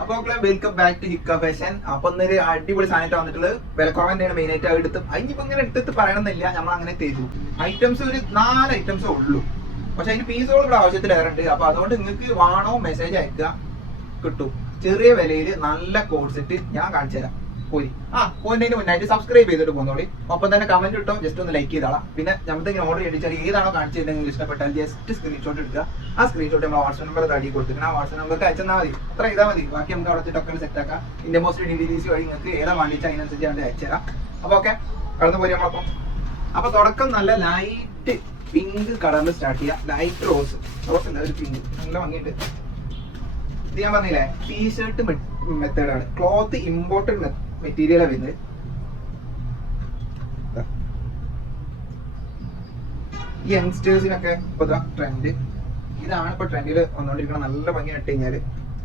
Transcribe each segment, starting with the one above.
അപ്പൊ welcome back to Hikka fashion അപ്പൊ ഇന്നൊരു അടിപൊളി സാധനമായിട്ട് വന്നിട്ടുള്ളത് വിലക്കുറവ് തന്നെയാണ് മെയിൻ ആയിട്ട് എടുത്ത് അതിനിപ്പോ ഇങ്ങനെ എടുത്തിട്ട് പറയണമെന്നില്ല. നമ്മൾ അങ്ങനെ തരൂ. ഐറ്റംസ് ഒരു നാല് ഐറ്റംസ് ഉള്ളൂ. പക്ഷെ അതിന് പീസുകൾ ഇവിടെ ആവശ്യത്തിലേറെ അപ്പൊ അതുകൊണ്ട് നിങ്ങൾക്ക് വേണോ മെസ്സേജ് അയക്കുക. കിട്ടും. ചെറിയ വിലയിൽ നല്ല കോഡ് സെറ്റ് ഞാൻ കാണിച്ചു തരാം പോയി. ആ പോയിന്റ് മുന്നായിട്ട് സബ്സ്ക്രൈബ് ചെയ്തിട്ട് പോന്നോളി. ഒപ്പം തന്നെ കമന്റ് ഇട്ടോ ജസ്റ്റ് ഒന്ന് ലൈക്ക് ചെയ്താളാം. പിന്നെ നമുക്ക് ഓർഡർ ചെയ്തിച്ചാൽ ഏതാണോ കാണിച്ചിട്ടുണ്ടെങ്കിൽ ഇഷ്ടപ്പെട്ടാൽ ജസ്റ്റ് സ്ക്രീൻഷോട്ട് എടുക്കുക. ആ സ്ക്രീൻഷോട്ട് നമ്മൾ വാട്സ്ആപ്പ് നമ്പർ തടി കൊടുത്തിട്ട് ആ വാട്സ്ആപ്പ് നമ്പർക്ക് അയച്ചാൽ മതി. അത്ര ചെയ്താൽ മതി. ബാക്കി നമുക്ക് അവിടെ ടൊക്കൺ സെറ്റ് ആക്കാം. ഇന്ത്യ മോസ്റ്റ് സി വഴി നിങ്ങൾക്ക് ഏതാ വാങ്ങിച്ച അതിനനുസരിച്ച് ഞാൻ അയച്ചുതരാം അപ്പൊ ഓക്കെ കടന്നു പോയി നമ്മളപ്പം. അപ്പൊ തുടക്കം നല്ല ലൈറ്റ് പിങ്ക് കളറിൽ സ്റ്റാർട്ട് ചെയ്യാം. ലൈറ്റ് റോസ് റോസ് അല്ല ഒരു പിങ്ക് നല്ല ഭംഗിയുണ്ട്. ഇത് ഞാൻ പറഞ്ഞില്ലേ? ടീഷർട്ട് മെത്തേഡാണ് ക്ലോത്ത് ഇമ്പോർട്ടഡ് മെറ്റീരിയലാണ് വരുന്നത് യങ്സ്റ്റേഴ്സിനൊക്കെ ഇപ്പൊ ട്രെൻഡ് ഇതാണ് ഇപ്പൊ ട്രെൻഡിൽ വന്നുകൊണ്ടിരിക്കുന്നത് നല്ല ഭംഗി ഇട്ട് കഴിഞ്ഞാൽ.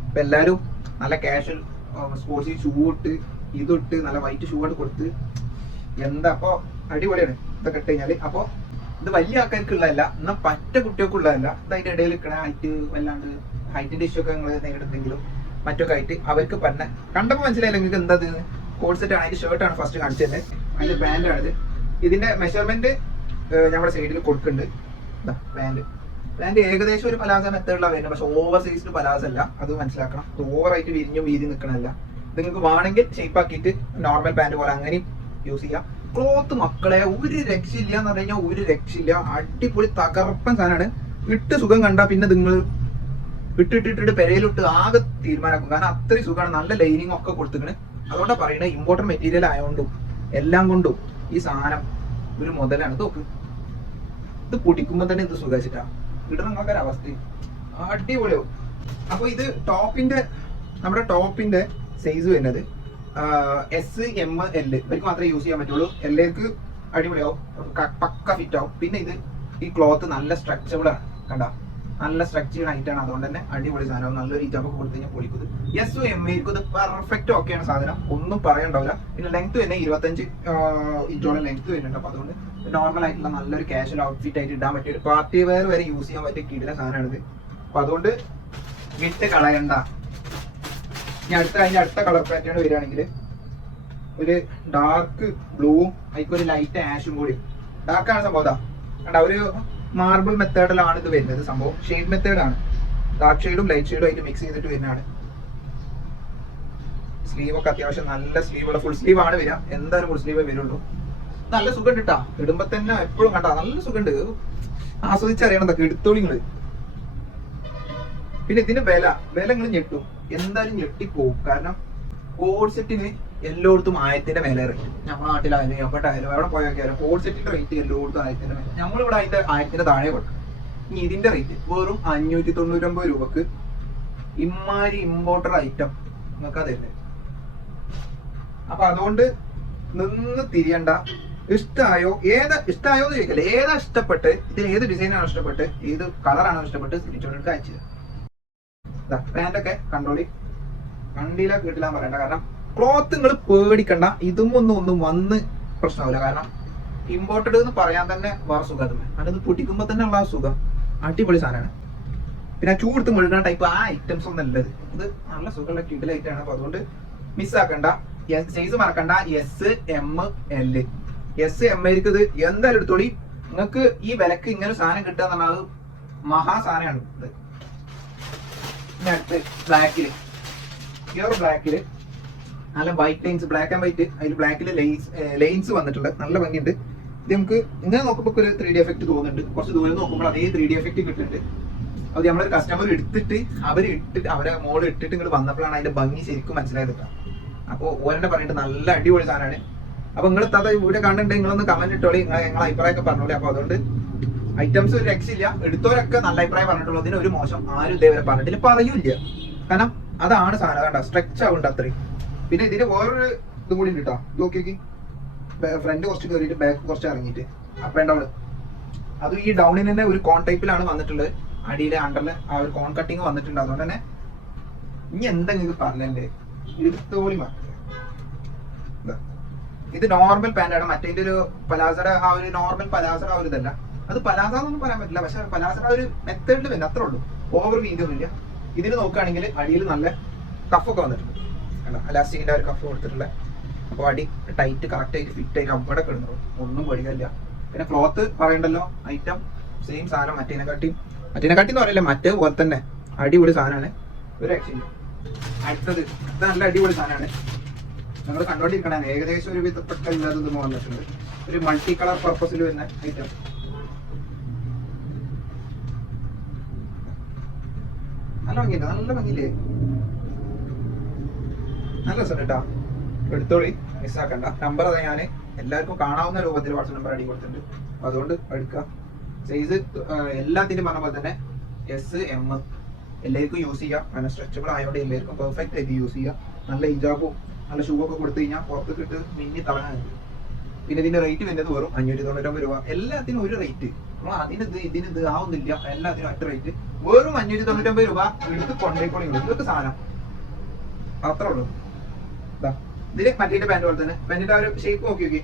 ഇപ്പൊ എല്ലാരും നല്ല കാഷ്വൽ സ്പോർട്സിൽ ഷൂ ഇട്ട് ഇതിട്ട് നല്ല വൈറ്റ് ഷൂ ഒക്കെ കൊടുത്ത്. എന്താ അപ്പൊ അടിപൊളിയാണ്. ഇതൊക്കെ ഇട്ട് കഴിഞ്ഞാൽ. അപ്പൊ ഇത് വലിയ ആൾക്കാർക്കുള്ളതല്ല എന്നാൽ പറ്റ കുട്ടികൾക്കുള്ളതല്ല. ഇത് അതിന്റെ ഇടയിൽ നിൽക്കണ ഹൈറ്റ് വല്ലാണ്ട് ഹൈറ്റിന്റെ ഇഷ്യൂ ഒക്കെ നിങ്ങൾ നേരിടുന്നെങ്കിലും മറ്റൊക്കെ ആയിട്ട് അവർക്ക് പറഞ്ഞ കണ്ടപ്പോൾ മനസ്സിലായില്ല നിങ്ങൾക്ക് എന്താ കോഡ് സെറ്റ് ആണ്. അതിന്റെ ഷർട്ടാണ് ഫസ്റ്റ് കാണിച്ചത് അതിന്റെ ബാൻഡാണിത് ഇതിന്റെ മെഷർമെന്റ് ഞങ്ങളുടെ സൈഡിൽ കൊടുക്കുന്നുണ്ട്. ബാൻഡ് പാന്റ് ഏകദേശം ഒരു പലാസ മെത്തേഡിലാണ് വരുന്നത്. പക്ഷെ ഓവർ സൈസ്ഡ് പലാസ അല്ല. അത് മനസ്സിലാക്കണം. ഓവറായിട്ട് വിരിഞ്ഞു വീതി നിൽക്കണമല്ല നിങ്ങൾക്ക് വേണമെങ്കിൽ ഷേപ്പ് ആക്കിയിട്ട് നോർമൽ പാന്റ് പോലെ അങ്ങനെയും യൂസ് ചെയ്യാം. ക്ലോത്ത് മക്കളെ ഒരു രക്ഷയില്ല എന്ന് പറഞ്ഞു കഴിഞ്ഞാൽ ഒരു രക്ഷയില്ല. അടിപൊളി തകർപ്പൻ സാധനമാണ്. ഇട്ട് സുഖം കണ്ടാ പിന്നെ നിങ്ങൾ ഇട്ടിട്ടിട്ടിട്ട് പെരയിലിട്ട് ആകെ തീരുമാനമാക്കും കാരണം അത്രയും സുഖമാണ്. നല്ല ലൈനിങ് ഒക്കെ കൊടുത്തിക്കണ്. അതുകൊണ്ടാണ് പറയുന്നത് ഇമ്പോർട്ടന്റ് മെറ്റീരിയൽ ആയതുകൊണ്ടും എല്ലാം കൊണ്ടും ഈ സാധനം ഒരു മുതലാണ്. തോക്ക് ഇത് പൊടിക്കുമ്പോ തന്നെ ഇത് സുഖിച്ചിട്ടാ ഇടുന്ന നിങ്ങൾക്കൊരു അവസ്ഥ. അടിപൊളിയാവും. അപ്പൊ ഇത് ടോപ്പിന്റെ നമ്മുടെ ടോപ്പിന്റെ സൈസ് വരുന്നത് എസ് എം എൽ ഇവർക്ക് മാത്രമേ യൂസ് ചെയ്യാൻ പറ്റുള്ളൂ. എല്ലേക്ക് അടിപൊളിയാവും. പക്ക ഫിറ്റ് ആവും. പിന്നെ ഇത് ഈ ക്ലോത്ത് നല്ല സ്ട്രെച്ചബിൾ ആണ്. കണ്ട? നല്ല സ്ട്രക്ചേർഡ് ആയിട്ടാണ് അതുകൊണ്ട് തന്നെ അടിപൊളി സാധനം. നല്ലൊരു ഇജാബ് ഒക്കെ കൊടുത്തു കഴിഞ്ഞാൽ എസ് എം എക്കും ഇത് പെർഫെക്റ്റ് ആണ് സാധനം. ഒന്നും പറയണ്ടാവില്ല. പിന്നെ ലെങ്ത് തന്നെ ഇരുപത്തഞ്ച് ഇഞ്ചോളം ലെങ്ത് വരുന്നുണ്ട്. അപ്പൊ അതുകൊണ്ട് നോർമൽ ആയിട്ടുള്ള നല്ലൊരു കാഷ്വൽ ഔട്ട്ഫിറ്റ് ആയിട്ട് ഇടാൻ പറ്റിയ ഒരു പാർട്ടി വെയർ വരെ യൂസ് ചെയ്യാൻ പറ്റിയ കിടിലെ സാധനമാണിത്. അപ്പൊ അതുകൊണ്ട് വിട്ട് കളയണ്ട. ഇനി അടുത്ത അതിന്റെ അടുത്ത കളർ പാറ്റേൺ വരികയാണെങ്കിൽ ഒരു ഡാർക്ക് ബ്ലൂ അതിക്കൊരു ലൈറ്റ് ആഷും കൂടി. ഡാർക്കാണ് സംഭവം ഇതാ. കണ്ട ഒരു മാർബിൾ മെത്തേഡിലാണ് ഇത് വരുന്നത്. സംഭവം ഷെയ്ഡ് മെത്തേഡാണ് ഡാർക്ക് ഷെയ്ഡും ലൈറ്റ് ഷെയ്ഡും ആയിട്ട് മിക്സ് ചെയ്തിട്ട് വരുന്നതാണ്. സ്ലീവ് ഒക്കെ അത്യാവശ്യം നല്ല സ്ലീവ് ഉള്ള ഫുൾ സ്ലീവ് ആണ് വരിക. എന്തായാലും ഫുൾ സ്ലീവേ വരുള്ളൂ. നല്ല സുഖം കിട്ടാ ഇടുമ്പോ തന്നെ എപ്പോഴും കണ്ടാ നല്ല സുഖമുണ്ട്. ആസ്വദിച്ചറിയണം എടുത്തോളിങ്ങൾ. പിന്നെ ഇതിന് വില. വില നിങ്ങൾ ഞെട്ടും. എന്തായാലും ഞെട്ടിപ്പോവും. കാരണം കോഡ് സെറ്റിന് എല്ലായിടത്തും ആയിരത്തിന്റെ മേലെ ഇറങ്ങി നമ്മുടെ നാട്ടിലായാലും എവിടെയായാലും എവിടെ പോയാലും ഫോർ സെറ്റിന്റെ റേറ്റ് എല്ലായിടത്തും ആയിരത്തിന്റെ മേലെ. നമ്മളിവിടെ അതിന്റെ ആയിരത്തിന്റെ താഴെ കൊടുക്കും ഇനി ഇതിന്റെ റേറ്റ് വെറും അഞ്ഞൂറ്റി തൊണ്ണൂറ്റൊമ്പത് രൂപക്ക് ഇമ്മാരി ഇമ്പോർട്ടർ ഐറ്റം നിങ്ങൾക്ക് അതല്ലേ അപ്പൊ അതുകൊണ്ട് നിന്ന് തിരിയണ്ട. ഇഷ്ടമായോ ഏത് ഇഷ്ടമായോ എന്ന് ചോദിക്കല്ലേ? ഏതാ ഇഷ്ടപ്പെട്ട്? ഇതിൽ ഏത് ഡിസൈനാണോ ഇഷ്ടപ്പെട്ട്? ഏത് കളറാണോ ഇഷ്ടപ്പെട്ട്? സ്ക്രീൻഷോട്ട് അയച്ചത് പാന്റൊക്കെ കണ്ടോളി കണ്ടില്ല കേട്ടില്ല പറയണ്ട. കാരണം ക്ലോത്ത് നിങ്ങൾ പേടിക്കണ്ട. ഇതും ഒന്നും ഒന്നും വന്ന് പ്രശ്നമില്ല കാരണം ഇമ്പോർട്ടഡ് എന്ന് പറയാൻ തന്നെ വേറെ സുഖം തന്നെ. അതിന് പൊട്ടിക്കുമ്പോ തന്നെ ഉള്ള സുഖം. അടിപൊളി സാധനമാണ്. പിന്നെ ചൂടുത്ത് മുഴുകുന്ന ടൈപ്പ് ആ ഐറ്റംസ് ഒന്നും അല്ലത്. ഇത് നല്ല സുഖമുള്ള കിഡിലായിട്ടാണ് അപ്പൊ അതുകൊണ്ട് മിസ്സാക്കണ്ട സൈസ് മറക്കണ്ട. S M L S M elk ഇത് എന്തായാലും എടുത്തോളി. നിങ്ങൾക്ക് ഈ വിലക്ക് ഇങ്ങനെ സാധനം കിട്ടുക എന്ന് പറഞ്ഞാൽ അത് മഹാ സാധനമാണ് ഇത്. ബ്ലാക്കിൽ പ്യൂർ ബ്ലാക്കിൽ നല്ല white lines black and white അതിൽ ബ്ലാക്കിൽ ലൈൻസ് ലൈൻസ് വന്നിട്ടുണ്ട്. നല്ല ഭംഗിയുണ്ട്. ഇത് നമുക്ക് ഇങ്ങനെ നോക്കുമ്പോൾ ഒരു ത്രീ ഡി എഫക്ട് തോന്നുന്നുണ്ട്. കുറച്ച് ദൂരം നോക്കുമ്പോൾ അതേ ത്രീ ഡി എഫക്ട് കിട്ടുന്നുണ്ട്. അത് നമ്മളൊരു കസ്റ്റമർ എടുത്തിട്ട് അവർ ഇട്ടിട്ട് അവരെ മോൾ ഇട്ടിട്ട് ഇങ്ങോട്ട് വന്നപ്പോഴാണ് അതിന്റെ ഭംഗി ശരിക്കും മനസ്സിലായത് അപ്പോൾ ഓരോ പറഞ്ഞിട്ട് നല്ല അടിപൊളി സാധനമാണ് അപ്പൊ നിങ്ങൾ തത ഇവിടെ കണ്ടിട്ട് നിങ്ങളൊന്ന് കമന്റ് ഇട്ടോളി. നിങ്ങൾ നിങ്ങളെ അഭിപ്രായമൊക്കെ പറഞ്ഞോളി. അപ്പോൾ അതുകൊണ്ട് ഐറ്റംസ് ഒരു രക്ഷയില്ല. എടുത്തവരൊക്കെ നല്ല അഭിപ്രായം പറഞ്ഞിട്ടുള്ളൂ. അതിന് ഒരു മോശം ആരും ഇതേവരെ പറഞ്ഞിട്ടില്ല. പറയൂല കാരണം അതാണ് സാധനം. കണ്ട സ്ട്രെച്ച് ആവുന്നുണ്ട് അത്രയും പിന്നെ ഇതിന്റെ വേറൊരു ഇതും കൂടി ഉണ്ട് കേട്ടോ ഇത് ഫ്രണ്ട് കുറച്ച് കയറിയിട്ട് ബാക്ക് കുറച്ച് ഇറങ്ങിയിട്ട്. അപ്പ് ആൻഡ് ഡൗൺ അതും ഈ ഡൗണിന് തന്നെ ഒരു കോൺ ടൈപ്പിലാണ് വന്നിട്ടുള്ളത്. അടിയിലെ അണ്ടറിൽ ആ ഒരു കോൺ കട്ടിങ് വന്നിട്ടുണ്ട്. അതുകൊണ്ട് തന്നെ ഇനി എന്തെങ്കിലും പറഞ്ഞല്ലേ എടുത്തോളി മക്കളെ ഇതാ. നോർമൽ പാന്റാണ് മറ്റേതിന്റെ ഒരു പലാസറ ആ ഒരു നോർമൽ പലാസറ ആ ഒരു ഇതല്ല. അത് പലാസ എന്നൊന്നും പറയാൻ പറ്റില്ല. പക്ഷെ പലാസയുടെ ആ ഒരു മെത്തേഡിൽ വരുന്ന അത്രേ ഉള്ളൂ. ഓവർ വീതിയൊന്നുമില്ല ഇതിന് നോക്കുകയാണെങ്കിൽ അടിയിൽ നല്ല കഫൊക്കെ വന്നിട്ടുണ്ട്. കണ്ടോ അലാസ്റ്റിക്കിന്റെ ഒരു കഫ് കൊടുത്തിട്ടുള്ള അപ്പോൾ അടി ടൈറ്റ് കറക്റ്റ് ആയിട്ട് ഫിറ്റ് ആയിട്ട് അവിടെ കിടന്നു. ഒന്നും പേടിക്കില്ല പിന്നെ ക്ലോത്ത് പറയണ്ടല്ലോ ഐറ്റം സെയിം സാധനം മറ്റേനെക്കാട്ടി മറ്റേനെക്കാട്ടി എന്ന് പറയില്ല മറ്റേ പോലെ തന്നെ. അടിപൊളി സാധനമാണ്. ഒരു രക്ഷയില്ല അടുത്തത് ഇത് നല്ല അടിപൊളി സാധനമാണ്. നമ്മൾ കണ്ടോണ്ടിരിക്കണം ഏകദേശം ഒരു വിധപ്പെട്ട ഇല്ലാത്തത് വന്നിട്ടുണ്ട്. ഒരു മൾട്ടി കളർ പർപ്പസിൽ വരുന്ന ഐറ്റം നല്ല ഭംഗിയുണ്ട് നല്ല ഭംഗിയില്ലേ? നല്ല രസം കേട്ടോ. എടുത്തോളി മിസ്സാക്കണ്ട നമ്പർ അതാ ഞാൻ എല്ലാവർക്കും കാണാവുന്ന രൂപത്തിൽ വാട്സപ്പ് നമ്പർ അടി കൊടുത്തിട്ടുണ്ട്. അതുകൊണ്ട് എടുക്കുക സൈസ് എല്ലാത്തിനും പറഞ്ഞ പോലെ തന്നെ എസ് എം എല്ലാവർക്കും യൂസ് ചെയ്യാം. അങ്ങനെ സ്ട്രെച്ചബിൾ ആയതുകൊണ്ട് എല്ലാവർക്കും പെർഫെക്റ്റ് ആയിട്ട് യൂസ് ചെയ്യാം. നല്ല ഹിജാബും നല്ല ഷൂ ഒക്കെ കൊടുത്തു കഴിഞ്ഞാൽ പുറത്ത് കിട്ട് മിന്നി തളങ്ങാൻ പിന്നെ ഇതിന്റെ റേറ്റ് വരുന്നത് വെറും അഞ്ഞൂറ്റി തൊണ്ണൂറ്റൊമ്പത് രൂപ. എല്ലാത്തിനും ഒരു റേറ്റ് നമ്മൾ അതിന് ഇത് ഇതിന് ഇത് ആവുന്നില്ല എല്ലാത്തിനും ഒറ്റ റേറ്റ് വെറും അഞ്ഞൂറ്റി തൊണ്ണൂറ്റൊമ്പത് രൂപ എടുത്ത് കൊണ്ടേക്കോളി. ഇതൊക്കെ സാധനം. അത്രേ ഉള്ളൂ. ഇതിൽ മറ്റേ പാന്റ് പോലെ തന്നെ. പാന്റിന്റെ ഒരു ഷേപ്പ് നോക്കി നോക്കി.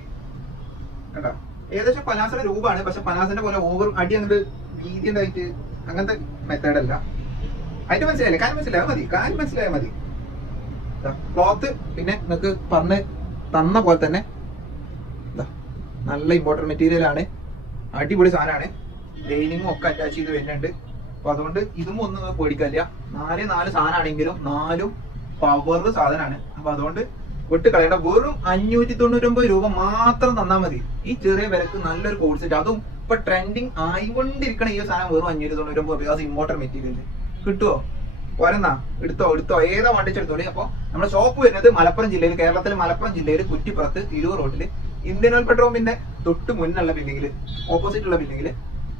കേട്ടോ? ഏകദേശം പനാസിന്റെ രൂപമാണ്. പക്ഷെ പനാസിന്റെ പോലെ ഓവർ അടി അങ്ങോട്ട് വീതി ഉണ്ടായിട്ട് അങ്ങനത്തെ മെത്തേഡ് അല്ല. അതിന്റെ മനസ്സിലായില്ലേ? കാര്യം മനസ്സിലായാൽ മതി. കാര്യം മനസ്സിലായാൽ മതി. ക്ലോത്ത് പിന്നെ നിങ്ങൾക്ക് പറഞ്ഞ് തന്ന പോലെ തന്നെ നല്ല ഇമ്പോർട്ടന്റ് മെറ്റീരിയൽ ആണ്. അടിപൊളി സാധനമാണ്. ലൈനിങ്ങും ഒക്കെ അറ്റാച്ച് ചെയ്ത് വരുന്നുണ്ട്. അപ്പൊ അതുകൊണ്ട് ഇതും ഒന്നും പേടിക്കില്ല. നാല് നാല് സാധനമാണെങ്കിലും നാലും പവർ സാധനമാണ് അപ്പൊ അതുകൊണ്ട് വിട്ട് കളയണ്ട വെറും അഞ്ഞൂറ്റി തൊണ്ണൂറ്റൊമ്പത് രൂപ മാത്രം തന്നാൽ മതി. ഈ ചെറിയ വിലക്ക് നല്ലൊരു സെറ്റ് അതും ഇപ്പൊ ട്രെൻഡിങ് ആയിക്കൊണ്ടിരിക്കണ ഈ സാധനം വെറും അഞ്ഞൂറ്റി തൊണ്ണൂറ്റൊമ്പത് അത് ഇമ്പോർട്ടൻ മെറ്റീരിയൽ കിട്ടുമോ പോരെന്നാ? എടുത്തോ? എടുത്തോ? ഏതാ വണ്ടിച്ചെടുത്തോളി? അപ്പൊ നമ്മുടെ ഷോപ്പ് വരുന്നത് മലപ്പുറം ജില്ലയിൽ കേരളത്തിലെ മലപ്പുറം ജില്ലയിൽ കുറ്റിപ്പുറത്ത് തിരൂർ റോഡിൽ ഇന്ത്യൻ ഓയിൽ പെട്രോമിന്റെ തൊട്ട് മുന്നുള്ള ബിൽഡിംഗിൽ ഓപ്പോസിറ്റ് ഉള്ള ബിൽഡിംഗിൽ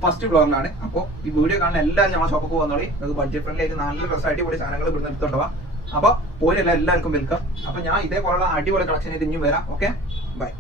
ഫസ്റ്റ് ഫ്ലോറിലാണ് അപ്പോൾ ഈ വീഡിയോ കാണുന്ന എല്ലാവരും നമ്മുടെ ഷോപ്പിൽ പോകുന്നോളി നമുക്ക് ബഡ്ജറ്റ് ഫ്രണ്ട്ലി ആയിട്ട് നല്ല ഡ്രസ് അടിപൊളി സാധനങ്ങൾ ഇവിടുന്ന് എടുത്തോണ്ടാവാ അപ്പൊ പോരല്ല എല്ലാവർക്കും വെൽക്കം അപ്പൊ ഞാൻ ഇതേപോലുള്ള അടിപൊളി കളക്ഷൻ ഇനിയും വരാം. Okay bye